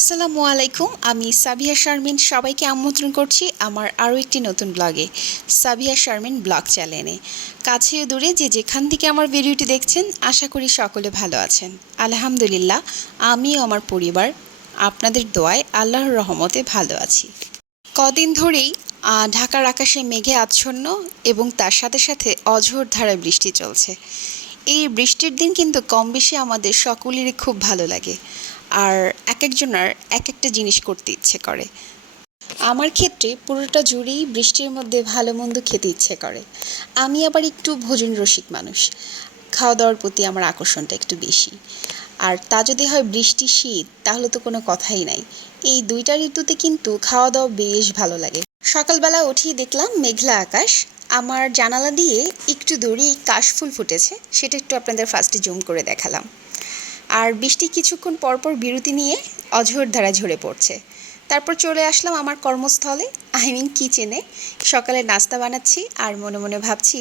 আসসালামু আলাইকুম। আমি সাবিহা শারমিন সবাইকে আমন্ত্রণ করছি আমার আরও একটি নতুন ব্লগে, সাবিহা শারমিন ব্লগ চ্যানেলে। কাছে ও দূরে যে যেখান থেকে আমার ভিডিওটি দেখছেন, আশা করি সকলে ভালো আছেন। আলহামদুলিল্লাহ, আমি ও আমার পরিবার আপনাদের দোয়ায় আল্লাহর রহমতে ভালো আছি। কদিন ধরেই ঢাকার আকাশে মেঘে আচ্ছন্ন এবং তার সাথে সাথে অঝোর ধারায় বৃষ্টি চলছে। এই বৃষ্টির দিন কিন্তু কম বেশি আমাদের সকলেরই খুব ভালো লাগে, আর এক একজনের এক একটা জিনিস করতে ইচ্ছে করে। আমার ক্ষেত্রে পুরোটা জুড়েই বৃষ্টির মধ্যে ভালো মন্দ খেতে ইচ্ছে করে। আমি আবার একটু ভোজন রসিক মানুষ, খাওয়া দাওয়ার প্রতি আমার আকর্ষণটা একটু বেশি। আর তা যদি হয় বৃষ্টি শীত, তাহলে তো কোনো কথাই নাই। এই দুইটা ঋতুতে কিন্তু খাওয়া দাওয়া বেশ ভালো লাগে। সকালবেলা উঠেই দেখলাম মেঘলা আকাশ, আমার জানালা দিয়ে একটু দূরেই কাশফুল ফুটেছে, সেটা একটু আপনাদের ফার্স্টে জুম করে দেখালাম। আর বৃষ্টি কিছুক্ষণ পরপর বিরতি নিয়ে অঝোর ধারা ঝরে পড়ছে। তারপর চলে আসলাম আমার কর্মস্থলে, কিচেনে। সকালে নাস্তা বানাচ্ছি আর মনে মনে ভাবছি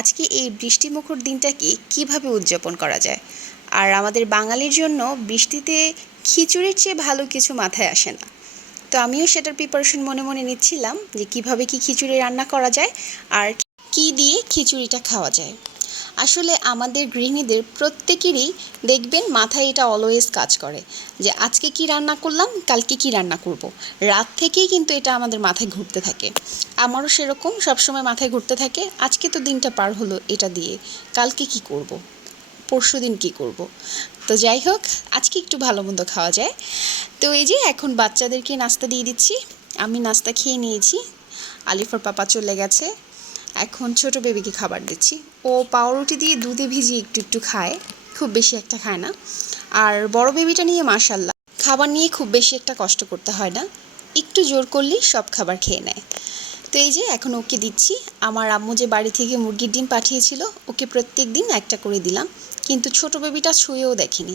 আজকে এই বৃষ্টিমুখর দিনটাকে কিভাবে উদযাপন করা যায়। আর আমাদের বাঙালির জন্য বৃষ্টিতে খিচুড়ির চেয়ে ভালো কিছু মাথায় আসে না। তো আমিও সেটার প্রিপারেশন মনে মনে নিচ্ছিলাম যে কিভাবে কি খিচুড়ি রান্না করা যায় আর কি দিয়ে খিচুড়িটা খাওয়া যায়। আসলে আমাদের গৃহিণীদের প্রত্যেকেরই দেখবেন মাথায় এটা অলওয়েজ কাজ করে যে আজকে কি রান্না করলাম, কালকে কি রান্না করব। রাত থেকেই কিন্তু এটা আমাদের মাথায় ঘুরতে থাকে। আমারও সেরকম সবসময় মাথায় ঘুরতে থাকে, আজকে তো দিনটা পার হলো এটা দিয়ে, কালকে কি করব, পরশু দিন কী করব। তো যাই হোক, আজকে একটু ভালো মন্দ খাওয়া যায়। তো এই যে এখন বাচ্চাদেরকে নাস্তা দিয়ে দিচ্ছি। আমি নাস্তা খেয়ে নিয়েছি, আলিফার পাপা চলে গেছে, এখন ছোট বেবিকে খাবার দিচ্ছি। ও পাউরুটি দিয়ে দুধে ভিজিয়ে একটু একটু খায়, খুব বেশি একটা খায় না। আর বড় বেবিটা নিয়ে মাশাল্লাহ, খাবার নিয়ে খুব বেশি একটা কষ্ট করতে হয় না, একটু জোর করলেই সব খাবার খেয়ে নেয়। তো এই যে এখন ওকে দিচ্ছি। আমার আম্মু যে বাড়ি থেকে মুরগির ডিম পাঠিয়েছিল, ওকে প্রত্যেক দিন একটা করে দিলাম, কিন্তু ছোট বেবিটা ছুঁয়েও দেখেনি।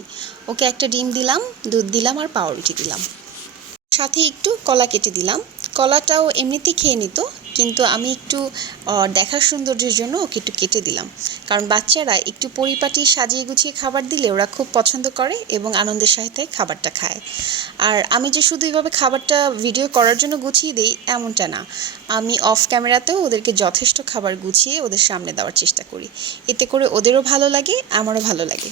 ওকে একটা ডিম দিলাম, দুধ দিলাম আর পাউরুটি দিলাম, সাথে একটু কলা কেটে দিলাম। কলাটাও এমনিতেই খেয়ে নিত, কিন্তু আমি একটু দেখার সৌন্দর্যের জন্য ওকে একটু কেটে দিলাম। কারণ বাচ্চারা একটু পরিপাটি সাজিয়ে গুছিয়ে খাবার দিলে ওরা খুব পছন্দ করে এবং আনন্দের সাথে খাবারটা খায়। আর আমি যে শুধু এইভাবে খাবারটা ভিডিও করার জন্য গুছিয়ে দিই এমনটা না, আমি অফ ক্যামেরাতেও ওদেরকে যথেষ্ট খাবার গুছিয়ে ওদের সামনে দেওয়ার চেষ্টা করি। এতে করে ওদেরও ভালো লাগে, আমারও ভালো লাগে।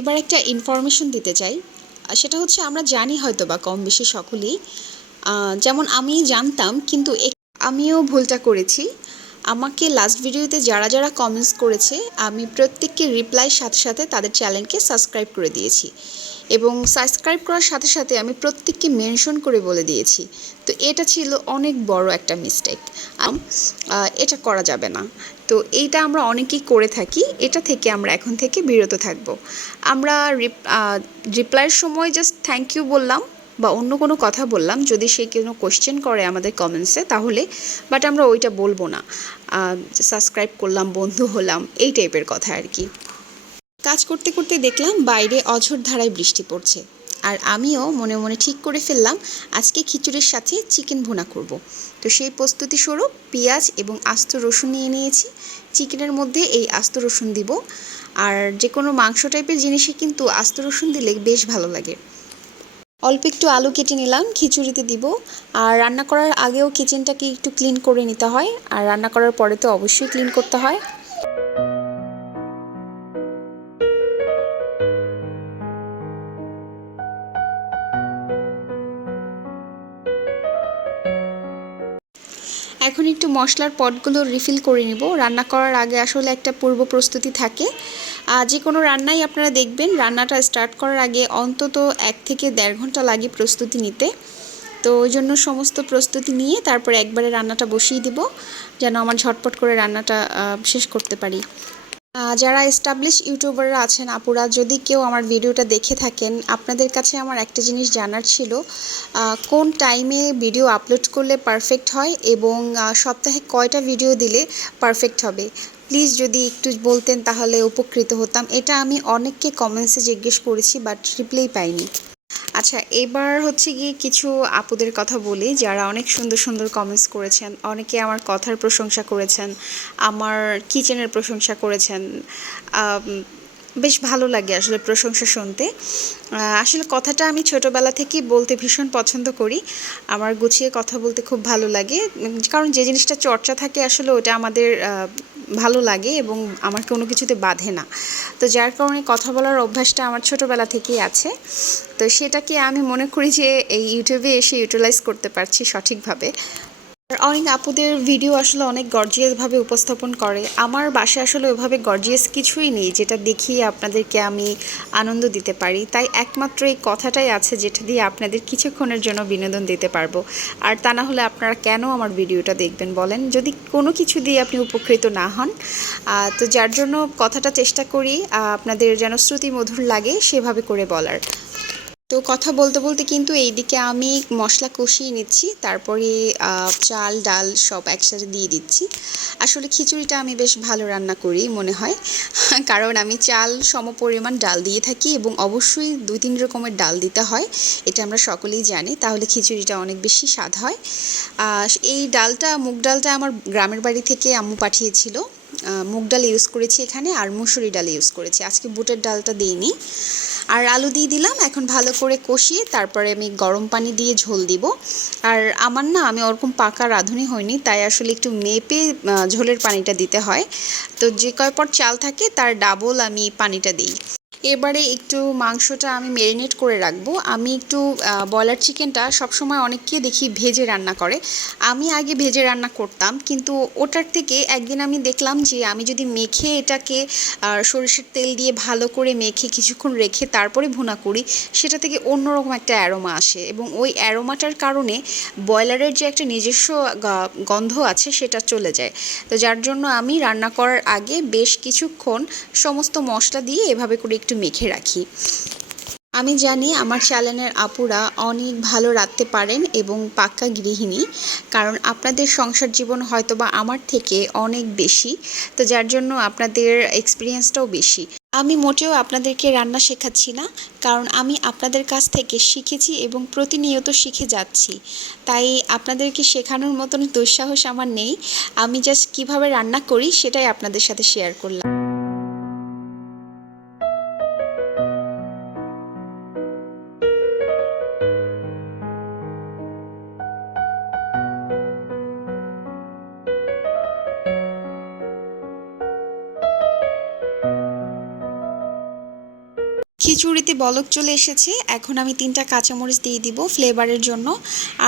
এবার একটা ইনফরমেশন দিতে চাই, সেটা হচ্ছে আমরা জানি হয়তো বা কম বেশি সকলেই, যেমন আমি জানতাম, কিন্তু আমিও ভুলটা করেছি। আমাকে লাস্ট ভিডিওতে যারা যারা কমেন্টস করেছে, আমি প্রত্যেককে রিপ্লাইয়ের সাথে সাথে তাদের চ্যানেলকে সাবস্ক্রাইব করে দিয়েছি, এবং সাবস্ক্রাইব করার সাথে সাথে আমি প্রত্যেককে মেনশন করে বলে দিয়েছি। তো এটা ছিল অনেক বড় একটা মিস্টেক, এটা করা যাবে না। তো এইটা আমরা অনেকেই করে থাকি, এটা থেকে আমরা এখন থেকে বিরত থাকব। আমরা রিপ্লাইয়ের সময় জাস্ট থ্যাংক ইউ বললাম বা অন্য কোনো কথা বললাম যদি সে কোনো কোশ্চেন করে আমাদের কমেন্টসে, তাহলে, বাট আমরা ওইটা বলবো না সাবস্ক্রাইব করলাম, বন্ধু হলাম, এই টাইপের কথা আর কি। কাজ করতে করতে দেখলাম বাইরে অঝোর ধারায় বৃষ্টি পড়ছে, আর আমিও মনে মনে ঠিক করে ফেললাম আজকে খিচুড়ির সাথে চিকেন ভুনা করব। তো সেই প্রস্তুতি স্বরূপ পেঁয়াজ এবং আস্ত রসুন নিয়ে নিয়েছি। চিকেনের মধ্যে এই আস্ত রসুন দিব, আর যে কোনো মাংস টাইপের জিনিসে কিন্তু আস্ত রসুন দিলে বেশ ভালো লাগে। অল্প একটু আলু কেটে নিলাম, খিচুড়িতে দিব। আর রান্না করার আগেও কিচেনটাকে একটু ক্লিন করে নিতে হয়, আর রান্না করার পরে তো অবশ্যই ক্লিন করতে হয়। এখন একটু মশলার পটগুলো রিফিল করে নিব। রান্না করার আগে আসলে একটা পূর্ব প্রস্তুতি থাকে। যে কোনো রান্নাই আপনারা দেখবেন, রান্নাটা স্টার্ট করার আগে অন্তত 1 থেকে 1.5 ঘন্টা লাগে প্রস্তুতি নিতে। তো ওই জন্য সমস্ত প্রস্তুতি নিয়ে তারপরে একবারে রান্নাটা বসিয়ে দিব, যেন আমার ঝটপট করে রান্নাটা শেষ করতে পারি। যারা এস্টাবলিশ ইউটিউবাররা আছেন আপুরা, যদি কেউ আমার ভিডিওটা দেখে থাকেন, আপনাদের কাছে আমার একটা জিনিস জানার ছিল, কোন টাইমে ভিডিও আপলোড করলে পারফেক্ট হয় এবং সপ্তাহে কয়টা ভিডিও দিলে পারফেক্ট হবে। প্লিজ যদি একটু বলতেন তাহলে উপকৃত হতাম। এটা আমি অনেককে কমেন্টসে জিজ্ঞেস করেছি, বাট রিপ্লাই পাইনি। আচ্ছা, এবার হচ্ছে গিয়ে কিছু আপুদের কথা বলি যারা অনেক সুন্দর সুন্দর কমেন্টস করেছেন। অনেকে আমার কথার প্রশংসা করেছেন, আমার কিচেনের প্রশংসা করেছেন। আম, বেশ ভালো লাগে আসলে প্রশংসা শুনতে। আসলে কথাটা আমি ছোটোবেলা থেকেই বলতে ভীষণ পছন্দ করি। আমার গুছিয়ে কথা বলতে খুব ভালো লাগে, কারণ যে জিনিসটা চর্চা থাকে আসলে ওটা আমাদের ভালো লাগে এবং আমার কোনো কিছুতে বাধে না। তো যার কারণে কথা বলার অভ্যাসটা আমার ছোটোবেলা থেকেই আছে। তো সেটাকে আমি মনে করি যে এই ইউটিউবে এসে ইউটিলাইজ করতে পারছি সঠিকভাবে। আর অনেক আপুদের ভিডিও আসলে অনেক গর্জিয়াসভাবে উপস্থাপন করে। আমার বাসায় আসলে ওইভাবে গর্জিয়াস কিছুই নেই যেটা দেখিয়ে আপনাদেরকে আমি আনন্দ দিতে পারি। তাই একমাত্র এই কথাটাই আছে যেটা দিয়ে আপনাদের কিছুক্ষণের জন্য বিনোদন দিতে পারবো। আর তা না হলে আপনারা কেন আমার ভিডিওটা দেখবেন বলেন, যদি কোনো কিছু দিয়ে আপনি উপকৃত না হন। তো যার জন্য কথাটা চেষ্টা করি আপনাদের যেন শ্রুতি মধুর লাগে সেভাবে করে বলার। তো কথা বলতে বলতে কিন্তু এইদিকে আমি মশলা কষিয়ে নিচ্ছি, তারপরে চাল ডাল সব একসাথে দিয়ে দিচ্ছি। আসলে খিচুড়িটা আমি বেশ ভালো রান্না করি মনে হয়, কারণ আমি চাল সমপরিমাণ ডাল দিয়ে থাকি এবং অবশ্যই 2-3 রকমের ডাল দিতে হয়। এটা আমরা সকলেই জানি, তাহলে খিচুড়িটা অনেক বেশি স্বাদ হয়। এই ডালটা, মুগ ডালটা আমার গ্রামের বাড়ি থেকে আম্মু পাঠিয়েছিল। মুগ ডাল ইউজ করেছি এখানে, আর মুসুরি ডাল ইউজ করেছি, আজকে বুটের ডালটা দিইনি। আর আলু দিয়ে দিলাম, এখন ভালো করে কষিয়ে তারপরে আমি গরম পানি দিয়ে ঝোল দিব। আর আমার না, আমি ওরকম পাকা রাঁধুনি হয়নি, তাই আসলে একটু মেপে ঝোলের পানিটা দিতে হয়। তো যে কয় পট চাল থাকে তার ডাবল আমি পানিটা দিই। এবারে একটু মাংসটা আমি ম্যারিনেট করে রাখবো। আমি একটু ব্রয়লার চিকেনটা সবসময় অনেককে দেখি ভেজে রান্না করে। আমি আগে ভেজে রান্না করতাম, কিন্তু ওটার থেকে একদিন আমি দেখলাম যে আমি যদি মেখে এটাকে সরিষার তেল দিয়ে ভালো করে মেখে কিছুক্ষণ রেখে তারপরে ভুনা করি, সেটা থেকে অন্যরকম একটা অ্যারোমা আসে এবং ওই অ্যারোমাটার কারণে ব্রয়লারের যে একটা নিজস্ব গন্ধ আছে সেটা চলে যায়। তো যার জন্য আমি রান্না করার আগে বেশ কিছুক্ষণ সমস্ত মশলা দিয়ে এভাবে করে একটু মেখে রাখি। আমি জানি আমার চ্যানেলের আপুরা অনেক ভালো রাঁধতে পারেন এবং পাক্কা গৃহিণী, কারণ আপনাদের সংসার জীবন হয়তোবা আমার থেকে অনেক বেশি। তো যার জন্য আপনাদের এক্সপিরিয়েন্সটাও বেশি। আমি মোটেও আপনাদেরকে রান্না শেখাচ্ছি না, কারণ আমি আপনাদের কাছ থেকে শিখেছি এবং প্রতিনিয়ত শিখে যাচ্ছি। তাই আপনাদেরকে শেখানোর মতন দুঃসাহস আমার নেই। আমি জাস্ট কীভাবে রান্না করি সেটাই আপনাদের সাথে শেয়ার করলাম। খিচুড়িতে বলক চলে এসেছে, এখন আমি 3টা কাঁচামরিচ দিয়ে দিব ফ্লেভারের জন্য।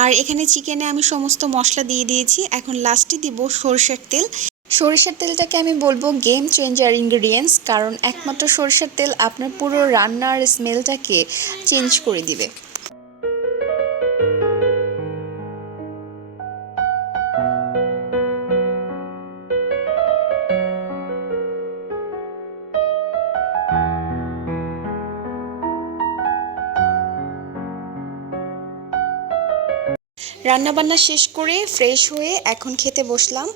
আর এখানে চিকেনে আমি সমস্ত মশলা দিয়ে দিয়েছি, এখন লাস্টে দিব সরষের তেল। সরিষার তেলটাকে আমি বলবো গেম চেঞ্জার ইনগ্রিডিয়েন্টস, কারণ একমাত্র সরিষার তেল আপনার পুরো রান্নার স্মেলটাকে চেঞ্জ করে দিবে। রান্নাবান্না শেষ করে ফ্রেশ হয়ে এখন খেতে বসলাম।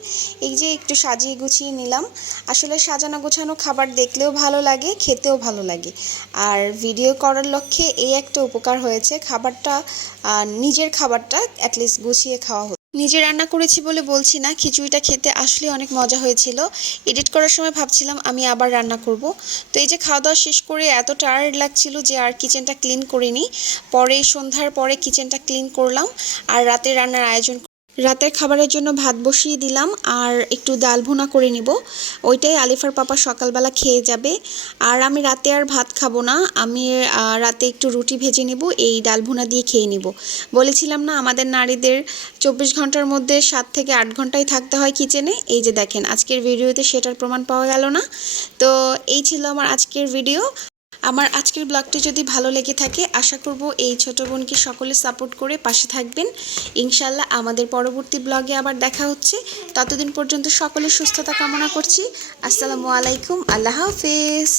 এই যে একটু সাজিয়ে গুছিয়ে নিলাম। আসলে সাজানো গোছানো খাবার দেখলেও ভালো লাগে, খেতেও ভালো লাগে। আর ভিডিও করার লক্ষ্যে এই একটা উপকার হয়েছে, খাবারটা নিজের খাবারটা অ্যাটলিস্ট গুছিয়ে খাওয়া হতো। নিজে রান্না করেছি বলে বলছি না, খিচুড়িটা খেতে আসলে অনেক মজা হয়েছিল। এডিট করার সময় ভাবছিলাম আমি আবার রান্না করব। তো এই যে খাওয়া দাওয়া শেষ করে এত টায়ার্ড লাগছিল যে আর কিচেনটা ক্লিন করিনি। পরে সন্ধ্যার পরে কিচেনটা ক্লিন করলাম আর রাতে রান্নার আয়োজন। রাতের খাবারের জন্য ভাত বসিয়ে দিলাম আর একটু ডাল ভুনা করে নিব। ওইটাই আলিফার পাপা সকালবেলা খেয়ে যাবে। আর আমি রাতে আর ভাত খাবো না, আমি রাতে একটু রুটি ভেজে নিব, এই ডাল ভুনা দিয়ে খেয়ে নিব। বলেছিলাম না আমাদের নারীদের 24 ঘন্টার মধ্যে 7 থেকে 8 ঘন্টাই থাকতে হয় কিচেনে। এই যে দেখেন আজকের ভিডিওতে সেটার প্রমাণ পাওয়া গেল না। তো এই ছিল আমার আজকের ভিডিও। আমার আজকের ব্লগটি যদি ভালো লেগে থাকে, আশা করব এই ছোট বোনকে সকলে সাপোর্ট করে পাশে থাকবেন। ইনশাল্লাহ আমাদের পরবর্তী ব্লগে আবার দেখা হচ্ছে। ততদিন পর্যন্ত সকলের সুস্থতা কামনা করছি। আসসালামু আলাইকুম, আল্লাহ হাফেজ।